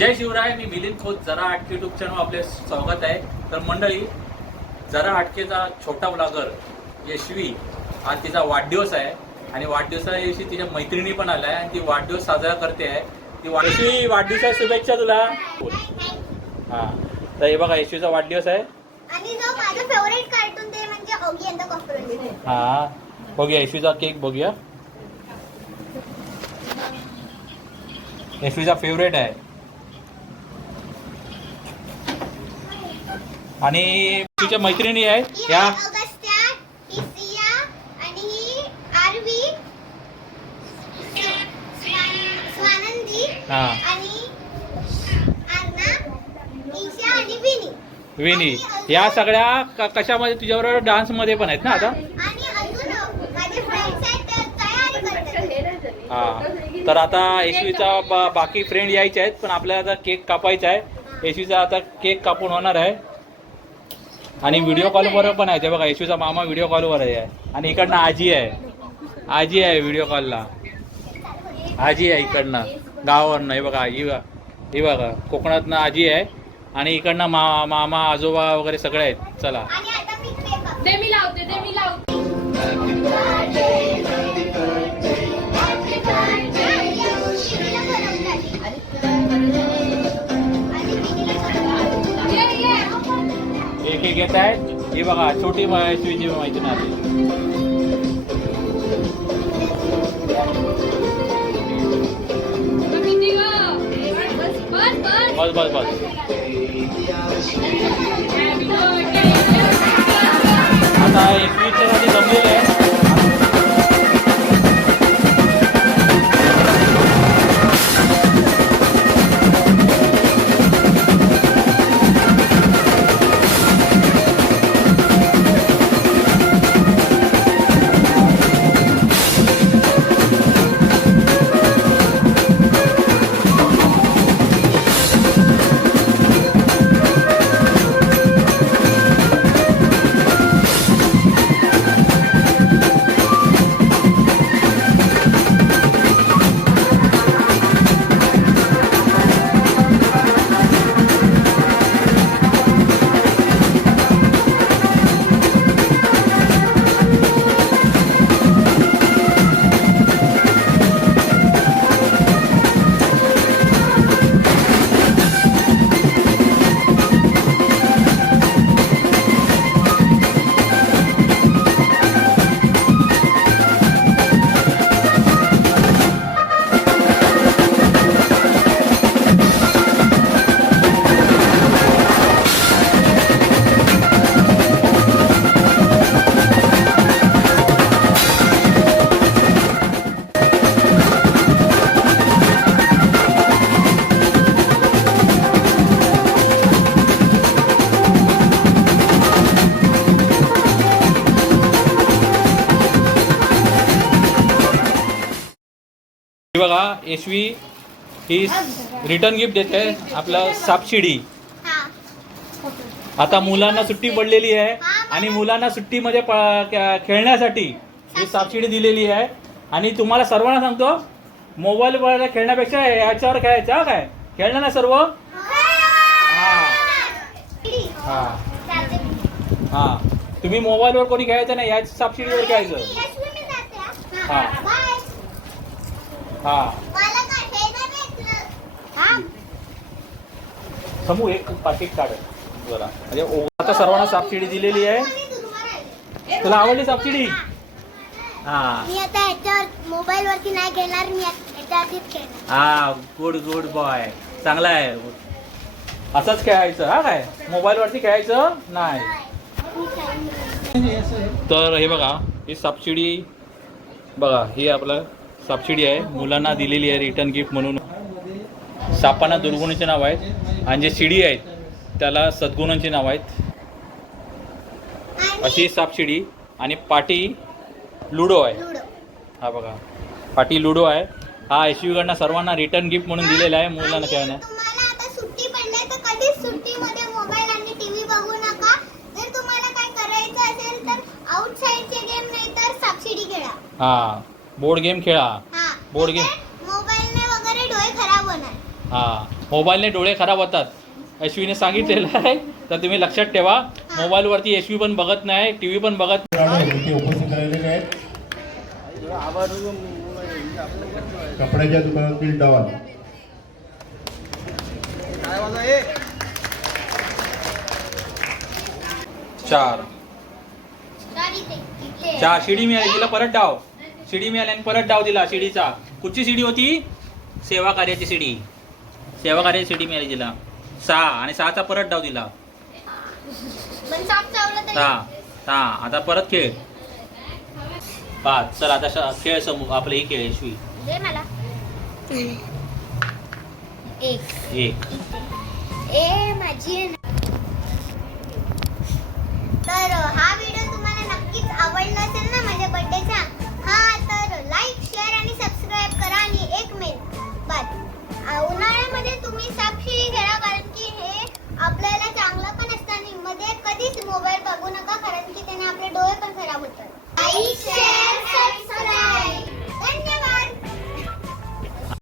जय शिवराय मी मिलिंद खोत जरा आटके YouTube channel आपले स्वागत आहे. तर मंडळी जरा आटकेचा छोटा ब्लॉगर यशवी आज तिचा वाढदिवस आहे. आणि वाढदिवसा दिवशी तिच्या मैत्रिणी पण आल्या आणि ती वाढदिवस साजरा करते आहे. ती वा- यशवी वाढदिवसा शुभेच्छा तुला. हा. तर हे बघा यशवीचा वाढदिवस आहे. आणि जो माझा फेवरेट कार्टून ते म्हणजे हा. बघूया यशवीचा केक बघूया. यशवीचा फेवरेट आहे. आणि तुझ्या मैत्रिणी आहेत या विनी. विनी. या सगळ्या कशामध्ये? तुझ्याबरोबर डान्समध्ये पण आहेत ना आता? हा. तर आता यशवीचा बाकी फ्रेंड यायचे आहेत पण आपल्याला आता केक कापायचा आहे. यशवीचा आता केक कापून होणार आहे. आणि व्हिडिओ कॉलवर पण आहे. ते बघा येशूचा मामा व्हिडिओ कॉलवर आहे. आणि इकडनं आजी आहे. आजी आहे व्हिडिओ कॉलला आजी आहे इकडनं गावावरनं. हे बघा ही बघा ही बघा कोकणातनं आजी आहे. आणि इकडनं मा मामा आजोबा वगैरे सगळे आहेत. चला. एक एक येत आहेत ही बघा छोटी यशवीची माहिती नाही? बस बस बस. आता एकवीसच्या ही बघा यशवी ही रिटर्न गिफ्ट देते. आपलं सापशिडी. आता मुलांना सुट्टी पडलेली आहे आणि मुलांना सुट्टीमध्ये खेळण्यासाठी ही सापशिडी दिलेली आहे. आणि तुम्हाला सर्वांना सांगतो मोबाईलवर खेळण्यापेक्षा याच्यावर खेळायचं हा काय? खेळणार ना सर्व? हा. हा. हा. तुम्ही मोबाईलवर कोणी खेळायचं नाही याच सापशिडीवर खेळायचं. हा. हा. समूह एक पाकिट काढ. जरा. म्हणजे आता सर्वांना सापशिडी दिलेली आहे. तुला आवडली सापशिडी? हा. मी आता याच्यावर मोबाईल वरती नाही खेळणार मी याच्यावरतीच खेळणार. हा गुड गुड बॉय चांगला आहे. असंच खेळायचं हा काय? मोबाईलवरती खेळायचं? नाही. तर हे बघा ही सबसिडी बघा ही आपलं सबसिडी आहे. मुलांना दिलेली आहे रिटर्न गिफ्ट म्हणून. सापांना दुर्गुणाचे नाव आहेत. आणि जे शिडी आहेत त्याला सद्गुणांची नाव आहेत. अशी सबसिडी आणि पाटी लुडो आहे. हा बघा. पाटी लुडो आहे. हा यशवीकडनं सर्वांना रिटर्न गिफ्ट म्हणून दिलेला आहे मुलांना खेळण्या तुम्हाला आउटसाइडचे गेम खेळा. हा बोर्ड गेम. हा. मोबाईलने वगैरे डोळे खराब होणार. हा मोबाईलने डोळे खराब होतात. यशवीने सांगितलेलं आहे तर तुम्ही लक्षात ठेवा. मोबाईलवरती यशवी पण बघत नाही टी व्ही पण बघत इथे उपस्थित राहिलेले आहेत. कपड्याच्या दुकानातील डॉल चार. तर इथे इथे. चार शिडी मिळाली तिला परत डाव. शिडी मिळाली आणि परत डाव दिला शिडीचा. कुठची शिडी होती? सेवा कार्याची शिडी. सेवा कार्याची शिडी मिळाली तिला. सहा आणि सहाचा परत डाव दिला. सहा. सहा. आता परत खेळ. पाच. चल आता श- खेळ समूह आपलं ही खेळ मला. एक. एक. ए माझी तुम्ही साक्षी खेळा